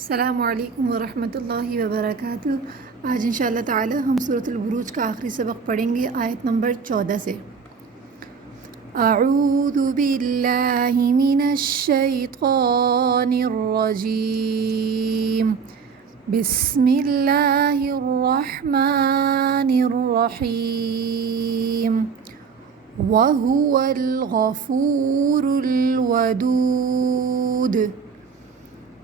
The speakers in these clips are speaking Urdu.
السلام علیکم ورحمۃ اللہ وبرکاتہ۔ آج انشاءاللہ تعالی ہم سورۃ البروج کا آخری سبق پڑھیں گے آیت نمبر 14 سے۔ اعوذ باللہ من الشیطان الرجیم، بسم اللہ الرحمن الرحیم، وہو الغفور الودود۔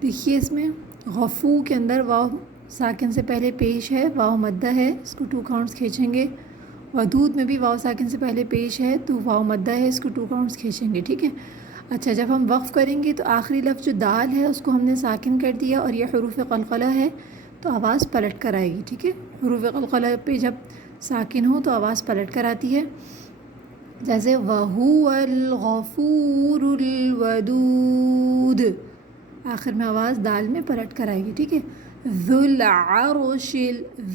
دیکھیے اس میں غفو کے اندر واو ساکن سے پہلے پیش ہے، واو مدہ ہے، اس کو 2 کاؤنٹس کھینچیں گے۔ ودود میں بھی واو ساکن سے پہلے پیش ہے تو واو مدہ ہے، اس کو 2 کاؤنٹس کھینچیں گے، ٹھیک ہے۔ اچھا، جب ہم وقف کریں گے تو آخری لفظ جو دال ہے اس کو ہم نے ساکن کر دیا اور یہ حروف قلقلہ ہے تو آواز پلٹ کر آئے گی، ٹھیک ہے۔ حروف قلقلہ پہ جب ساکن ہو تو آواز پلٹ کر آتی ہے، جیسے وَهُوَ الْغَفُورُ الْوَدُودُ، آخر میں آواز دال میں پلٹ کر آئے گی، ٹھیک ہے۔ ذُو الْعَرْشِ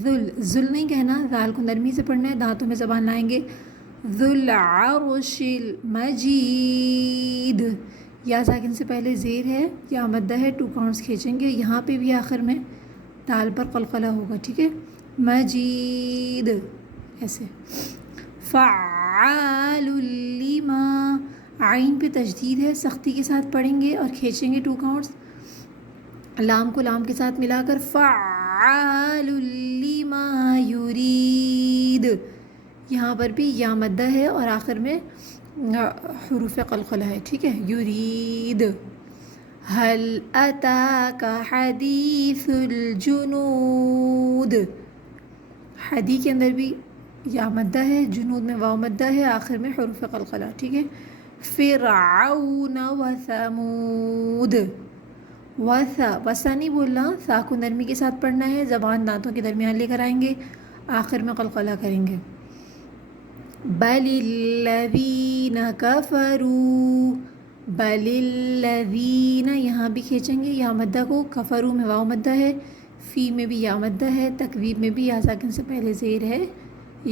ذُل نہیں کہنا، دال کو نرمی سے پڑھنا ہے، دانتوں میں زبان لائیں گے۔ ذُو الْعَرْشِ الْمَجِيدُ، یا ساکن سے پہلے زیر ہے، یا مدہ ہے، 2 کاؤنٹس کھینچیں گے، یہاں پہ بھی آخر میں دال پر قلقلہ ہوگا، ٹھیک ہے۔ مجید ایسے۔ فعال لما، عین پہ تشدید ہے، سختی کے ساتھ پڑھیں گے اور کھینچیں گے 2 کاؤنٹس، لام کو لام کے ساتھ ملا کر فعال لما یرید، یہاں پر بھی یا مدہ ہے اور آخر میں حروف قلقلہ ہے، ٹھیک ہے۔ یرید۔ هل اتاک حدیث الجنود، حدی کے اندر بھی یا مدہ ہے، جنود میں واو مدہ ہے، آخر میں حروف قلقلہ، ٹھیک ہے۔ فرعون وثمود، وسا نہیں بولنا، سا کو نرمی کے ساتھ پڑھنا ہے، زبان دانتوں کے درمیان لے کر آئیں گے، آخر میں قلقلہ کریں گے۔ بل الذین کفروا، بل الذین، یہاں بھی کھینچیں گے یا مدہ کو، کفروا میں واو مدہ ہے، فی میں بھی یا مدہ ہے، تکویب میں بھی یا ساکن سے پہلے زیر ہے،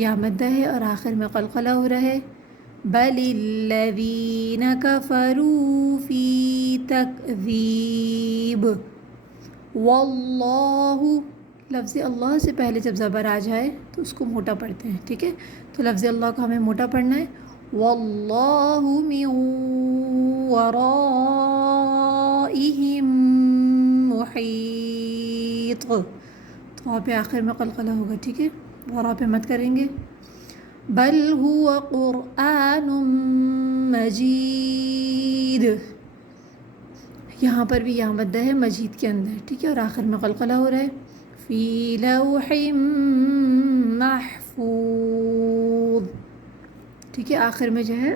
یا مدہ ہے اور آخر میں قلقلہ ہو رہا ہے۔ بل الذین کفروا فی تکذیب، واللہ، لفظ اللہ سے پہلے جب زبر آ جائے تو اس کو موٹا پڑھتے ہیں، ٹھیک ہے۔ تو لفظ اللہ کو ہمیں موٹا پڑھنا ہے۔ واللہ من ورائہم محیط، تو پہ آخر میں قلقلہ ہوگا، ٹھیک ہے، ورا پہ مت کریں گے۔ بل هو قرآن مجید، یہاں پر بھی یا مدہ ہے مجید کے اندر، ٹھیک ہے، اور آخر میں قلقلہ ہو رہا ہے۔ فی لوح محفوظ، ٹھیک ہے، آخر میں جو ہے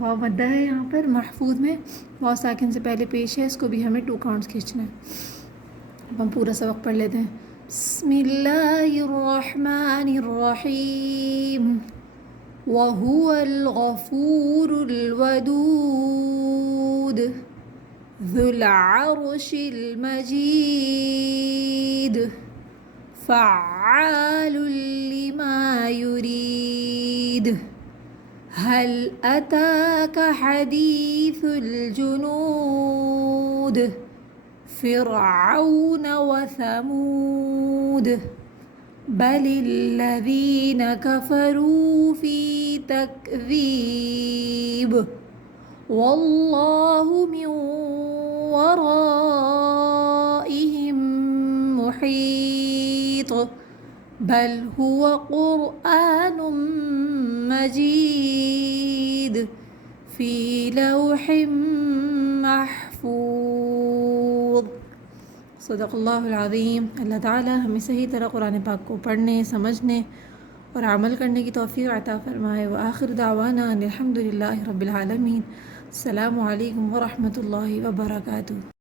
واو مدہ ہے، یہاں پر محفوظ میں واو ساکن سے پہلے پیش ہے، اس کو بھی ہمیں 2 کاؤنٹس کھینچنا ہے۔ اب ہم پورا سبق پڑھ لیتے ہیں۔ بسم اللہ الرحمن الرحیم، وہو الغفور الودود، ذو العرش المجید، فعال لما یرید، هل اتاک حدیث الجنود، فرعون وثمود، بل الذین کفروا فی تکذیب، واللہ من ورائہم محیط، بل هو قرآن مجید فی لوح محفوظ۔ صدق اللہ العظیم۔ اللہ تعالی ہمیں صحیح طرح قرآن پاک کو پڑھنے، سمجھنے اور عمل کرنے کی توفیق عطا فرمائے۔ وآخر دعوانا ان الحمد للہ رب العالمین۔ السلام علیکم ورحمۃ اللہ وبرکاتہ۔